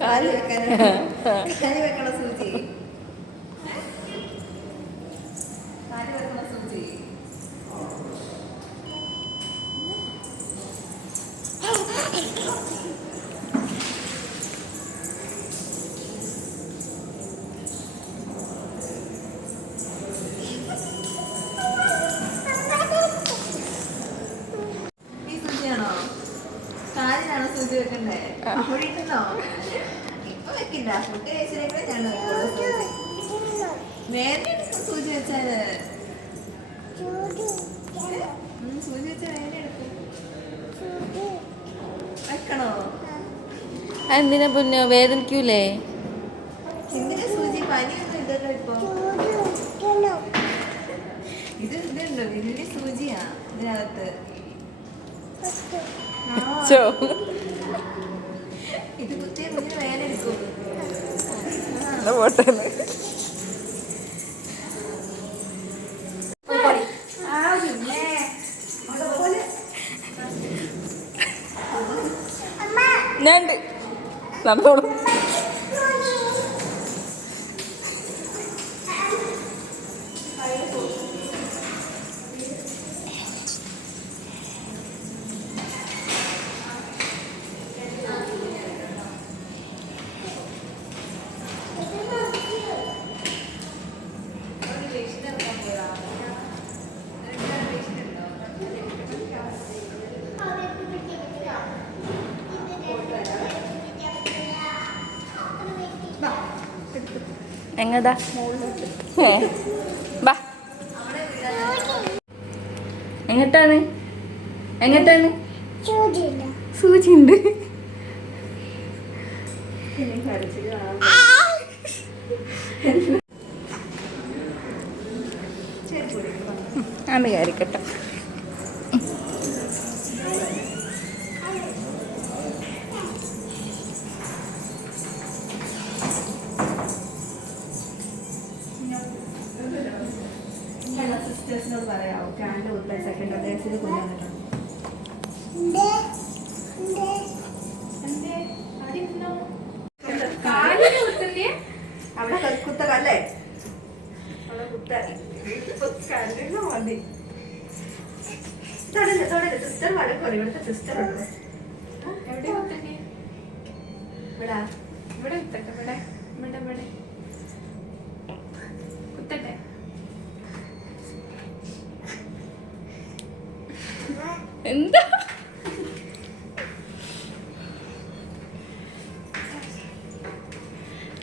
കാല് വെക്കണ സൂചി. കാല് വെക്കണ സൂചി. ഈ സൂചിയാണോ? കാലിനാണോ സൂചി വെക്കണ്ടേ? കുഴിക്കുന്നോ? ഇപ്പൊ വെക്കില്ല. ഫുഡ് കഴിച്ചതിനെ ഞാൻ വെക്കുള്ളൂ സൂചി. വേദന സൂചി വെച്ചാല് സൂചി വെച്ച വേദന എടുക്കും. വെക്കണോ? എന്തിനാ പിന്നെ വേദനിക്കൂലേ? എന്തിനാ സൂചി? പനിയൊന്നും ഇല്ലല്ലോ ഇപ്പൊ. ഇതുണ്ടോ വലിയ സൂചിയാ ഇതിനകത്ത്. ഇത് കുത്തിയ കുഞ്ഞിന് വേദന എടുക്കും. ഞാൻ നടന്നോളൂ. എങ്ങടാ? ബാ. എങ്ങട്ടാണ്? എങ്ങട്ടാണ്? സൂചി ഉണ്ട്. അത് കയറിക്കട്ടെ. സിസ്റ്റേഴ്സിനോട് പറയാമോ? ക്യാൻഡ് ഉള്ള സെക്കൻഡ് ഡേസിൽ കൊണ്ടുവന്നിട്ടുണ്ട്. അവിടെ കുത്തല്ലേ? അവിടെ കുത്താൻ മതി. തൊടല്ലേ സിസ്റ്റർ വഴക്കോ? ഇവിടുത്തെ സിസ്റ്റർ ഉണ്ട്. എവിടെ കുത്തന്നെ? ഇവിടെ ഇവിടെ കുത്തട്ടെ. ഇവിടെ ഇവിടെ ഇവിടെ കുത്തട്ടെ. എന്താ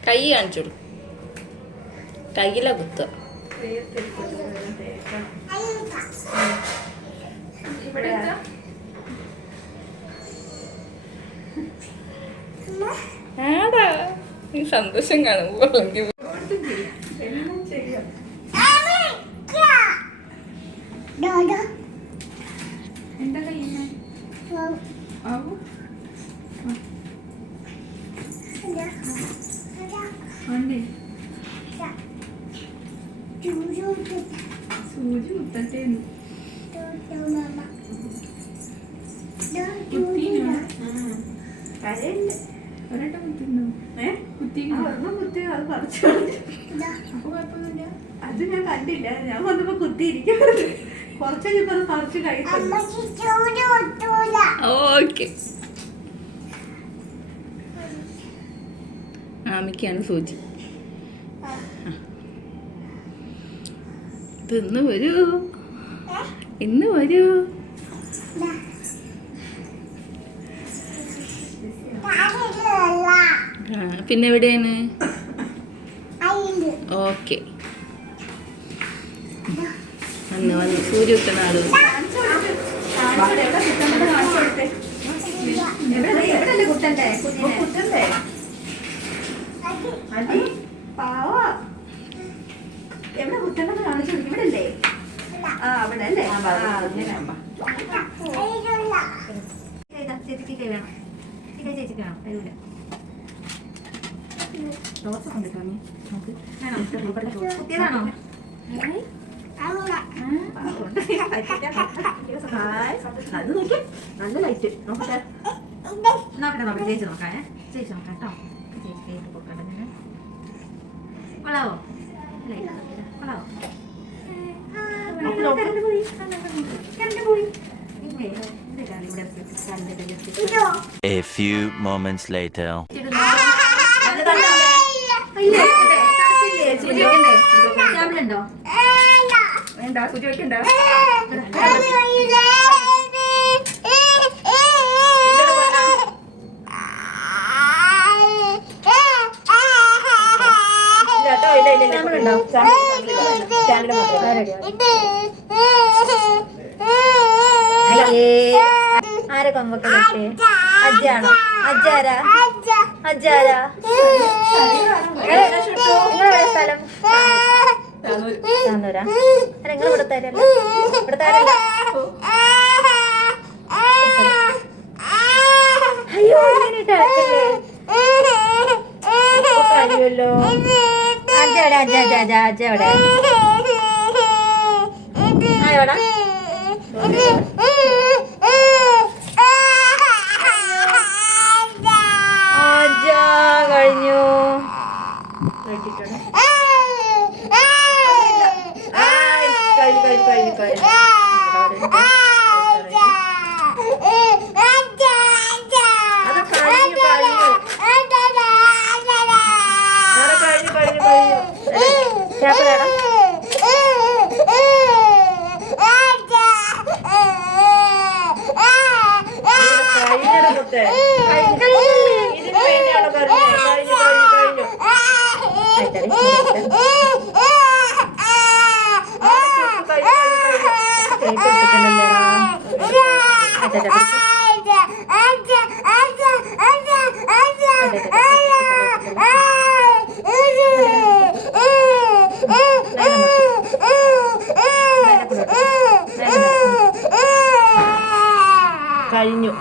കൈ കാണിച്ചോളൂ. കയ്യില കുത്ത. ആടാ നീ സന്തോഷം കാണുമ്പോ എന്താ കഴിയുന്നേ? സൂചി മുത്തട്ടേ ഒരട്ടം കുത്തിണ്ടോ? കുത്തി അത് പറിച്ചു. അപ്പൊ കുഴപ്പമൊന്നുമില്ല. അത് ഞാൻ കണ്ടില്ല. ഞാൻ വന്നപ്പോ കുത്തിയിരിക്കുന്നത്. കുറച്ചൊക്കെ ഇപ്പൊ അത് പറിച്ച് കഴിക്കും. ഓക്കെ. ആമിക്കാണ് സൂചി. ഇന്ന് വരൂ, ഇന്ന് വരൂ. പിന്നെ എവിടെയാണ്? ഓക്കെ. വന്ന് വന്ന് സൂര്യ കുത്തണ ആള്. കുത്തണ്ടേ? പാവാ. എവിടെ കുത്തണ്ടെന്ന് കാണിച്ചു? ഇവിടെ അല്ലേ? ആ അവിടെ അല്ലേ? ചേച്ചിക്ക് വേണം. ചേച്ചിക്ക് വേണം. വരൂല. ദോശ കൊണ്ടിട്ടോ നീ? കുത്തിയതാണോ? അത് നോക്കി നല്ല ലൈറ്റ് നോക്കട്ടെ. നോക്കട്ടെ ചേച്ചി നോക്കാം. ചേച്ചി നോക്കാം കേട്ടോ. കൊളാവോ കൊളാവോ A few moments later. ണ്ടോ വേണ്ട സൂചി വെക്കണ്ട ആരെ കൊമ്പൊക്കെ അജ്ജാണോ അജ്ജാരാ അജ്ജാരാ നിങ്ങളെവിടെ സ്ഥലം താന്നൂരാ അല്ല നിങ്ങൾ ഇവിടെ തരല്ല ഇവിടെ തരല്ല അയ്യോ ഇങ്ങനെയിട്ടല്ലേ കാര്യമല്ലോ അജ്ജ എവിടെ അജ്ജ അജ്ജ അജ്ജ അജ്ജ എവിടെ എവിടെ അജ്ജ കഴിഞ്ഞു കഴിഞ്ഞു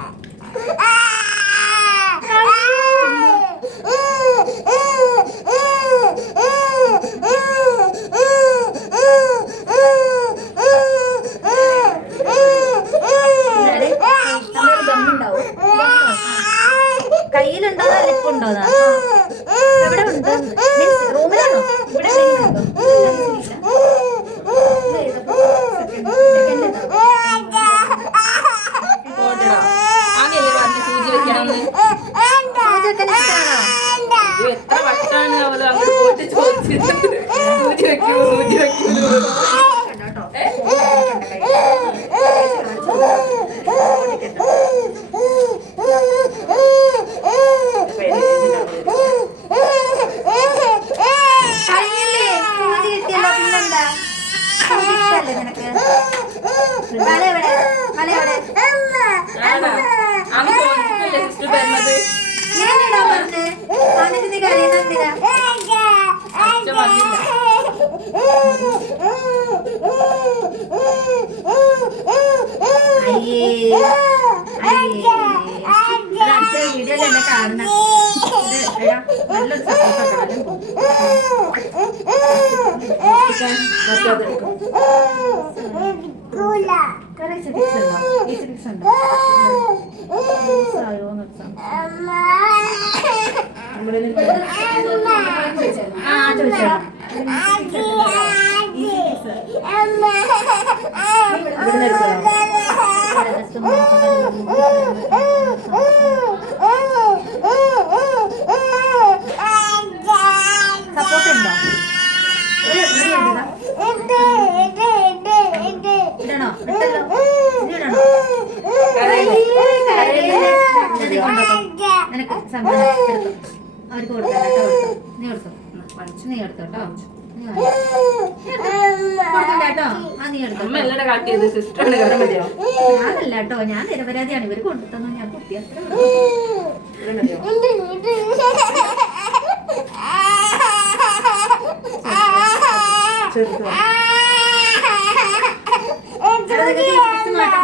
കയ്യിലുണ്ടോ ലിപ്പുണ്ടോ എവിടെ ഉണ്ട് റൂമിലാണോ ഇവിടെ എത്ര വട്ടാണ് അവള് അങ്ങോട്ട് പോയിട്ട് ചോദിച്ചത് സൂചി വെക്കൂ സൂചി വെക്കൂ വീഡിയോ തന്നെ കാണുന്ന നല്ലൊരു സപ്പോർട്ട് ഉണ്ടോ ഇടണോ നിനക്ക് അവർക്ക് കൊടുക്കാം നീ കൊടുത്തോ നീ എടുത്തോട്ടോ ഞാനല്ല കേട്ടോ ഞാൻ നിരപരാധിയാണ് ഇവര് കൊണ്ടുതന്നു ഞാൻ കുട്ടി അത്ര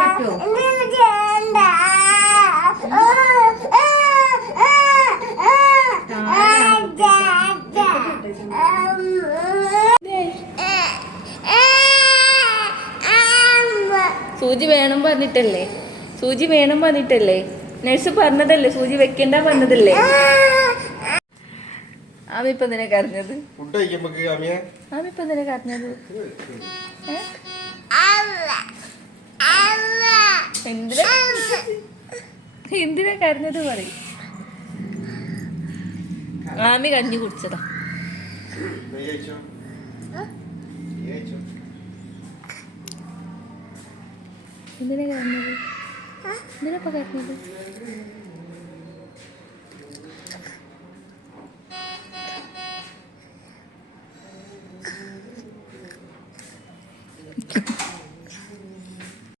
പറ്റുമോ സൂചി വേണം പറഞ്ഞിട്ടല്ലേ സൂചി വേണം പറഞ്ഞിട്ടല്ലേ നഴ്സ് പറഞ്ഞതല്ലേ സൂചി വെക്കണ്ട പറഞ്ഞതല്ലേ ആമി ഇപ്പൊ എന്തിനാ കരഞ്ഞത്? ഫുഡ് കഴിക്കുമ്പോ ആമിയെ ആമി ഇപ്പൊ എന്തിനാ കരഞ്ഞത്? എന്തിനാ എന്തിനാ കരഞ്ഞത് പറയും. ആമി കഞ്ഞി കുടിച്ചതാ. എന്തിനാ കരഞ്ഞത്? എന്തിനാ ഇപ്പൊ കരഞ്ഞത്?